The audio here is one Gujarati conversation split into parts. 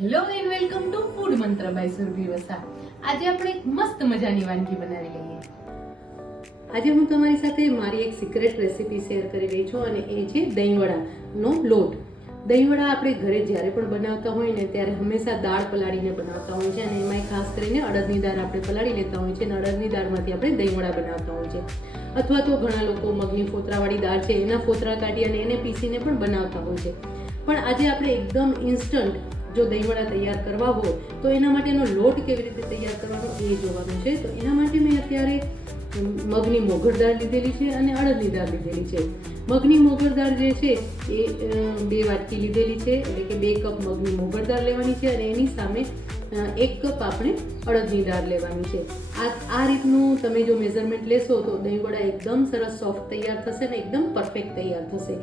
Hello and welcome to food મંત્ર બાય સુરભી વસા. આજે આપણે એક મસ્ત મજાની વાનગી બનાવી લઈએ. આજે હું તમારી સાથે મારી એક સિક્રેટ રેસીપી શેર કરી રહી છું અને એ છે દહીંવડાનો લોટ. દહીંવડા આપણે ઘરે જ્યારે પણ બનાવતા હોય ને ત્યારે હંમેશા દાળ પલાળીને બનાવતા હોય છે અને એમાંય ખાસ કરીને અડદની દાળ આપણે પલાળી લેતા હોય છે અને અડદની દાળમાંથી આપણે દહીંવડા બનાવતા હોય છે. અથવા તો ઘણા લોકો મગની ફોતરાવાળી દાળ છે એના ફોતરા કાઢી અને એને પીસીને પણ બનાવતા હોય છે. પણ આજે આપણે એકદમ ઇન્સ્ટન્ટ જો દહીંવડા તૈયાર કરવા હોય તો એના માટેનો લોટ કેવી રીતે તૈયાર કરવાનો એ જોવાનું છે. તો એના માટે મેં અત્યારે મગની મોગર દાળ લીધેલી છે અને અડદની દાળ લીધેલી છે. મગની મોગર દાળ જે છે એ 2 વાટકી લીધેલી છે, એટલે કે 2 કપ મગની મોગર દાળ લેવાની છે અને એની સામે 1 કપ આપણે અડદની દાળ લેવાની છે. આ રીતનું તમે જો મેઝરમેન્ટ લેશો તો દહીંવડા એકદમ સરસ સોફ્ટ તૈયાર થશે ને એકદમ પરફેક્ટ તૈયાર થશે.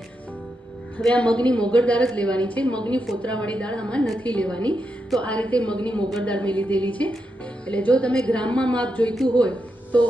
હવે આ મગની મોગર દાળ જ લેવાની છે, મગની ફોતરાવાળી દાળ આમાં નથી લેવાની. તો આ રીતે મગની મોગર દાળ મેં લીધેલી છે. એટલે જો તમે ગ્રામમાં માપ જોઈતું હોય તો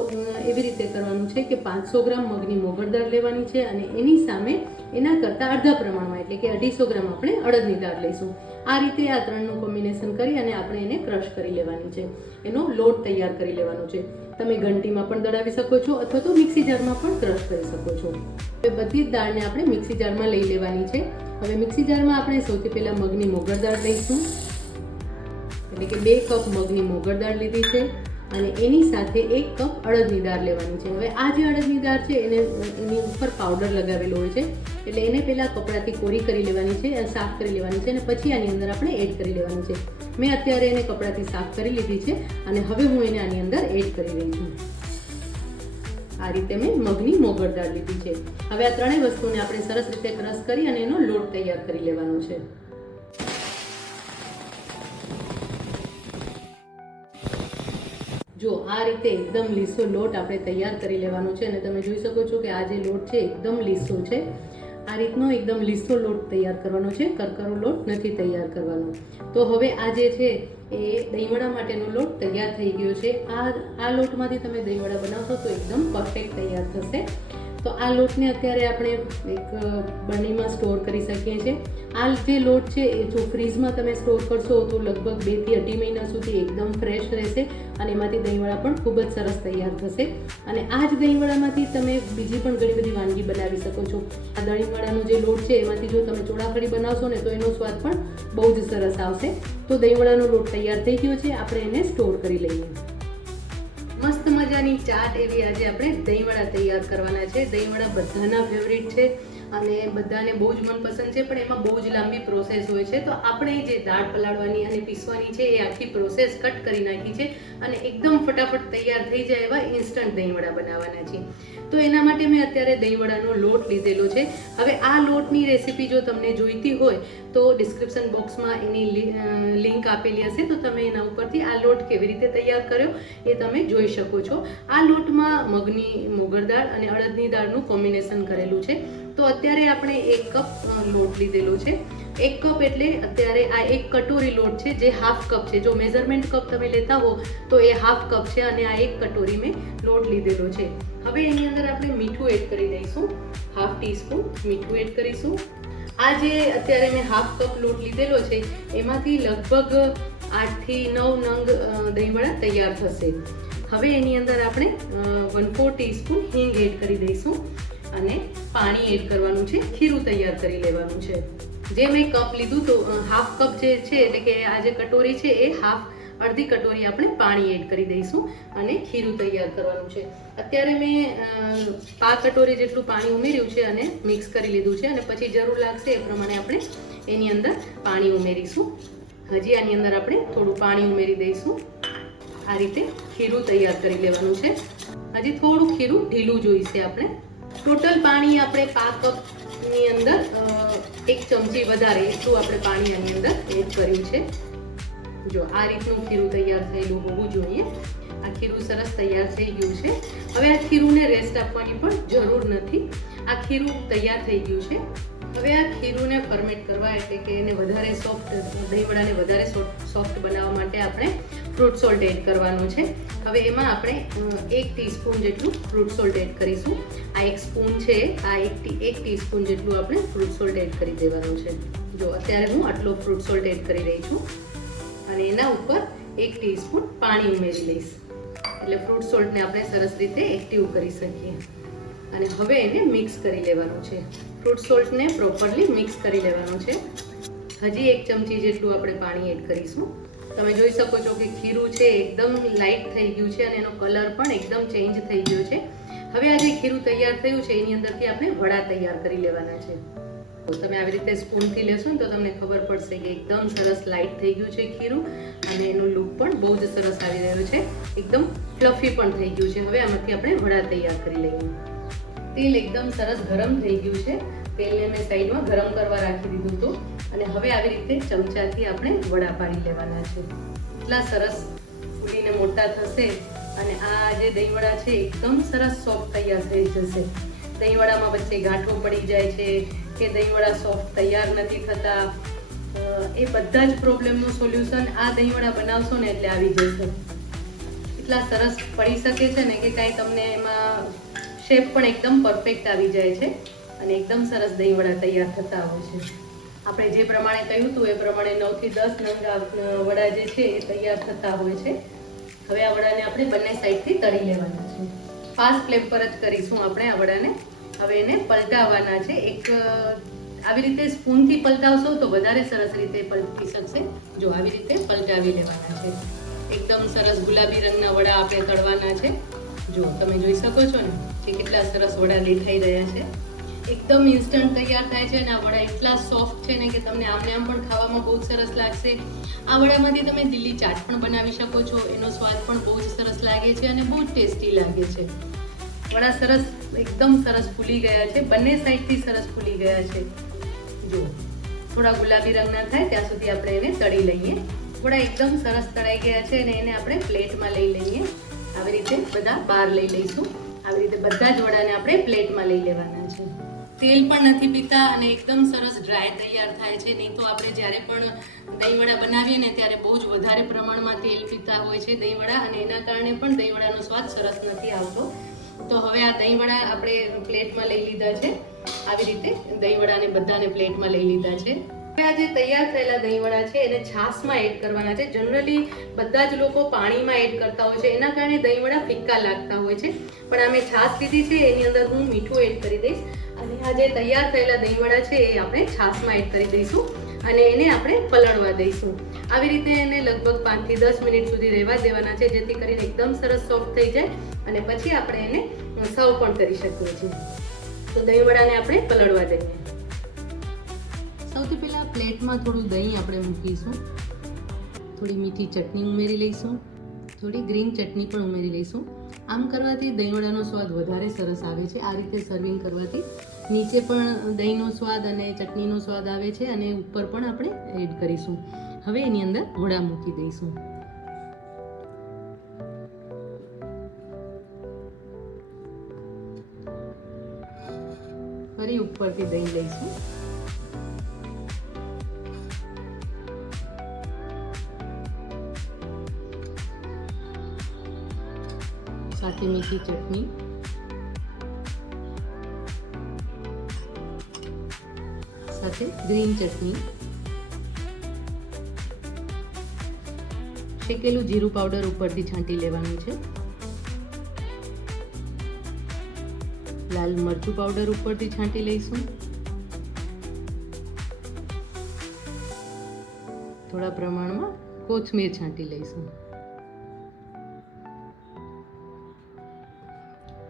એવી રીતે કરવાનું છે કે 500 ગ્રામ મગની મોગર દાળ લેવાની છે અને એની સામે એના કરતાં અડધા પ્રમાણમાં એટલે કે 250 ગ્રામ આપણે અડદની દાળ લઈશું. આ રીતે આ ત્રણનું કોમ્બિનેશન કરી અને આપણે એને ક્રશ કરી લેવાની છે, એનો લોટ તૈયાર કરી લેવાનો છે. તમે ઘંટીમાં પણ દળાવી શકો છો અથવા તો મિક્સી જારમાં પણ ક્રશ કરી શકો છો. હવે બધી જ દાળને આપણે મિક્સી જારમાં લઈ લેવાની છે. હવે મિક્સી જારમાં આપણે સૌથી પહેલાં મગની મોગર દાળ લઈશું, એટલે કે 2 કપ મગની મોગર દાળ લીધી છે અને એની સાથે 1 કપ અડદની દાળ લેવાની છે. હવે આ જે અડદની દાળ છે એની ઉપર પાવડર લગાવેલો હોય છે, એટલે એને પહેલાં કપડાથી કોરી કરી લેવાની છે, સાફ કરી લેવાની છે અને પછી આની અંદર આપણે એડ કરી લેવાની છે. મેં અત્યારે એને કપડાથી સાફ કરી લીધી છે અને હવે હું એને આની અંદર એડ કરી રહી છું. આ રીતે મેં મગની મોગર દાળ લીધી છે. હવે આ ત્રણેય વસ્તુને આપણે સરસ રીતે ક્રશ કરી અને એનો લોટ તૈયાર કરી લેવાનો છે. જો આ રીતે એકદમ લીસો લોટ આપણે તૈયાર કરી લેવાનો છે અને તમે જોઈ શકો છો કે આ જે લોટ છે એકદમ લીસો છે. આ રીતનો એકદમ લીસો લોટ તૈયાર કરવાનો છે, કરકરો લોટ નથી તૈયાર કરવાનો. તો હવે આ જે છે એ દહીંવડા માટેનો લોટ તૈયાર થઈ ગયો છે. આ લોટમાંથી તમે દહીંવડા બનાવશો તો એકદમ પરફેક્ટ તૈયાર થશે. તો આ લોટને અત્યારે આપણે એક બરણીમાં સ્ટોર કરી શકીએ છીએ. આ જે લોટ છે એ જો ફ્રીઝમાં તમે સ્ટોર કરશો તો લગભગ 2 થી 2.5 મહિના સુધી એકદમ ફ્રેશ રહેશે અને એમાંથી દહીંવડા પણ ખૂબ જ સરસ તૈયાર થશે. અને આ જ દહીંવડામાંથી તમે બીજી પણ ઘણી બધી વાનગી બનાવી શકો છો. આ દહીંવડાનો જે લોટ છે એમાંથી જો તમે ચોળાફળી બનાવશો ને તો એનો સ્વાદ પણ બહુ જ સરસ આવશે. તો દહીંવડાનો લોટ તૈયાર થઈ ગયો છે, આપણે એને સ્ટોર કરી લઈએ. મસ્ત મજાની ચાટ એવી આજે આપણે દહીંવડા તૈયાર કરવાના છે. દહીંવડા બધાના ફેવરિટ છે અને બધાને બહુ જ મનપસંદ છે, પણ એમાં બહુ જ લાંબી પ્રોસેસ હોય છે. તો આપણે જે દાળ પલાળવાની અને પીસવાની છે એ આખી પ્રોસેસ કટ કરી નાખી છે અને એકદમ ફટાફટ તૈયાર થઈ જાય એવા ઇન્સ્ટન્ટ દહીંવડા બનાવવાના છે. તો એના માટે મેં અત્યારે દહીંવડાનો લોટ લીધેલો છે. હવે આ લોટની રેસીપી જો તમને જોઈતી હોય તો ડિસ્ક્રિપ્શન બોક્સમાં એની લિંક આપેલી હશે, તો તમે એના ઉપરથી આ લોટ કેવી રીતે તૈયાર કર્યો એ તમે જોઈ શકો છો. આ લોટમાં મગની મોગર દાળ અને અડદની દાળનું કોમ્બિનેશન કરેલું છે. તો અત્યારે આપણે 1 કપ લોટ લીધેલો છે. 1 કપ એટલે અત્યારે આ 1 કટોરી લોટ છે, જે હાફ કપ છે. જો મેઝરમેન્ટ કપ તમે લેતા હો તો એ હાફ કપ છે અને આ 1 કટોરી મેં લોટ લીધેલો છે. હવે એની અંદર આપણે મીઠું એડ કરી દઈશું, ½ ટીસ્પૂન મીઠું એડ કરીશું. આ જે અત્યારે મેં હાફ કપ લોટ લીધેલો છે એમાંથી લગભગ 8 થી 9 નંગ દહીંવડા તૈયાર થશે. હવે એની અંદર આપણે 1/4 ટીસ્પૂન હિંગ એડ કરી દઈશું અને પાણી એડ કરવાનું છે, ખીરું તૈયાર કરી લેવાનું છે. જે મેં કપ લીધું તો હાફ કપ જે છે એટલે કે આ જે કટોરી છે એ અડધી કટોરી આપણે પાણી એડ કરી દઈશું અને ખીરું તૈયાર કરવાનું છે. અત્યારે મેં 5 કટોરી જેટલું પાણી ઉમેર્યું છે અને મિક્સ કરી લીધું છે અને પછી જરૂર લાગશે એ પ્રમાણે આપણે એની અંદર પાણી ઉમેરીશું. હજી આની અંદર આપણે થોડું પાણી ઉમેરી દઈશું. આ રીતે ખીરું તૈયાર કરી લેવાનું છે. હજી થોડું ખીરું ઢીલું જોઈશે આપણે. ટોટલ પાણી આપણે 5 કપની અંદર 1 ચમચી વધારે એટલું આપણે પાણી આની અંદર એડ કર્યું છે. જો આ રીતનું ખીરું તૈયાર થયેલું હોવું જોઈએ. આ ખીરું સરસ તૈયાર થઈ ગયું છે. હવે આ ખીરુંને રેસ્ટ આપવાની પણ જરૂર નથી. આ ખીરું તૈયાર થઈ ગયું છે. હવે આ ખીરુંને ફર્મેન્ટ કરવા એટલે કે એને વધારે સોફ્ટ દહીંવડાને વધારે સોફ્ટ બનાવવા માટે આપણે ફ્રૂટ સોલ્ટ એડ કરવાનું છે. હવે એમાં આપણે 1 ટીસ્પૂન જેટલું ફ્રૂટ સોલ્ટ એડ કરીશું. આ 1 સ્પૂન છે, આ 1 ટીસ્પૂન જેટલું આપણે ફ્રૂટ સોલ્ટ એડ કરી દેવાનું છે. જો અત્યારે હું આટલો ફ્રૂટ સોલ્ટ એડ કરી રહી છું. અને એના ઉપર 1 ટીસ્પૂન પાણી ઉમેરી લઈશ, એટલે ફ્રૂટ સોલ્ટને આપણે સરસ રીતે એક્ટિવ કરી શકીએ. અને હવે એને મિક્સ કરી લેવાનું છે. ફ્રૂટ સોલ્ટને પ્રોપરલી મિક્સ કરી લેવાનું છે. હજી 1 ચમચી જેટલું આપણે પાણી એડ કરીશું. તમે જોઈ શકો છો કે ખીરું છે એકદમ લાઇટ થઈ ગયું છે અને એનો કલર પણ એકદમ ચેન્જ થઈ ગયો છે. હવે આ જે ખીરું તૈયાર થયું છે એની અંદરથી આપણે વડા તૈયાર કરી લેવાના છે. તમે આવી રીતે સ્પૂનથી લેશો ને તો તમને ખબર પડશે કે એકદમ સરસ લાઇટ થઈ ગયું છે ખીરું અને એનું લુક પણ બહુ જ સરસ આવી રહ્યો છે. એકદમ ફ્લફી પણ થઈ ગયું છે. હવે આમાંથી આપણે વડા તૈયાર કરી લઈએ. તેલ એકદમ સરસ ગરમ થઈ ગયું છે. તેલને મેં સાઈડમાં ગરમ કરવા રાખી દીધું હતું અને હવે આવી રીતે ચમચાથી આપણે વડા પાડી લેવાના છે. એટલા સરસ ફૂલીને મોટા થશે અને આ જે દહીંવડા છે એકદમ સરસ સોફ્ટ તૈયાર થઈ જશે. દહીંવડામાં વચ્ચે ગાંઠો પડી જાય છે કે દહીંવડા સોફ્ટ તૈયાર નથી થતા, એ બધા જ પ્રોબ્લેમનું સોલ્યુશન આ દહીંવડા બનાવશો ને એટલે આવી જશે. એટલા સરસ પડી શકે છે ને કે કાંઈ તમને એમાં શેપ પણ એકદમ પરફેક્ટ આવી જાય છે અને એકદમ સરસ દહીંવડા તૈયાર થતા હોય છે. આપણે જે પ્રમાણે કહ્યું હતું એ પ્રમાણે 9 થી 10 નંગ વડા જે છે એ તૈયાર થતા હોય છે. હવે આ વડાને આપણે બંને સાઈડથી તળી લેવાના છે. ફાસ્ટ ફ્લેમ પર જ કરીશું આપણે આ વડાને. હવે એને પલટાવવાના છે. એક આવી રીતે સ્પૂનથી પલટાવશો તો વધારે સરસ રીતે પલટી શકશે. જો આવી રીતે પલટાવી લેવાના છે. એકદમ સરસ ગુલાબી રંગના વડા આપણે તળવાના છે. જો તમે જોઈ શકો છો ને કે કેટલા સરસ વડા દેખાઈ રહ્યા છે. એકદમ ઇન્સ્ટન્ટ તૈયાર થાય છે અને આ વડા એટલા સોફ્ટ છે ને કે તમને આમને આમ પણ ખાવામાં બહુ જ સરસ લાગશે. આ વડામાંથી તમે દિલ્હી ચાટ પણ બનાવી શકો છો. એનો સ્વાદ પણ બહુ જ સરસ લાગે છે અને બહુ જ ટેસ્ટી લાગે છે. વડા સરસ એકદમ સરસ ફૂલી ગયા છે. બંને સાઈડથી સરસ ફૂલી ગયા છે. જો થોડા ગુલાબી રંગના થાય ત્યાં સુધી આપણે એને તળી લઈએ. વડા એકદમ સરસ તળાઈ ગયા છે અને એને આપણે પ્લેટમાં લઈ લઈએ. આવી રીતે બધા બહાર લઈ લઈશું. આવી રીતે બધા જ વડાને આપણે પ્લેટમાં લઈ લેવાના છે. તેલ પણ નથી પીતા અને એકદમ સરસ ડ્રાય તૈયાર થાય છે. નહીં તો આપણે જ્યારે પણ દહીંવડા બનાવીએ ને ત્યારે બહુ જ વધારે પ્રમાણમાં તેલ પીતા હોય છે દહીંવડા અને એના કારણે પણ દહીંવડાનો સ્વાદ સરસ નથી આવતો. તો હવે આ દહીંવડા આપણે પ્લેટમાં લઈ લીધા છે. આવી રીતે દહીંવડાને બધાને પ્લેટમાં લઈ લીધા છે. હવે આ જે તૈયાર થયેલા દહીંવડા છે એને છાશમાં એડ કરવાના છે. જનરલી બધા જ લોકો પાણીમાં એડ કરતા હોય છે, એના કારણે દહીંવડા ફિક્કા લાગતા હોય છે. પણ આ મેં છાશ લીધી છે, એની અંદર હું મીઠું એડ કરી દઈશ અને આ જે તૈયાર થયેલા દહીંવડા છે એ આપણે છાશમાં એડ કરી દઈશું અને એને આપણે પલળવા દઈશું. આવી રીતે એને લગભગ 5 થી 10 મિનિટ સુધી રહેવા દેવાના છે, જેથી કરીને એકદમ સરસ સોફ્ટ થઈ જાય અને પછી આપણે એને સર્વ પણ કરી શકીએ છીએ. તો દહીંવડાને આપણે પલળવા દઈએ. સૌથી પહેલાં પ્લેટમાં થોડું દહીં આપણે મૂકીશું. થોડી મીઠી ચટણી ઉમેરી લઈશું. થોડી ગ્રીન ચટણી પણ ઉમેરી લઈશું. આમ કરવાથી દહીંવડાનો સ્વાદ વધારે સરસ આવે છે. આ રીતે સર્વિંગ કરવાથી નીચે પણ દહીંનો સ્વાદ અને ચટણીનો સ્વાદ આવે છે અને ઉપર પણ આપણે એડ કરીશું. હવે એની અંદર વડા મૂકી દઈશું. ફરી ઉપરથી દહીં લઈશું. સાથે મીઠી ચટણી, સાથે ગ્રીન ચટણી, શેકેલું જીરું પાવડર ઉપરથી છાંટી લેવાનું છે. લાલ મરચું પાવડર ઉપરથી છાંટી લઈશું. થોડા પ્રમાણમાં કોથમીર છાંટી લઈશું.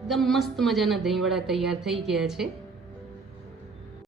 એકદમ મસ્ત મજાના દહીંવડા તૈયાર થઈ ગયા છે.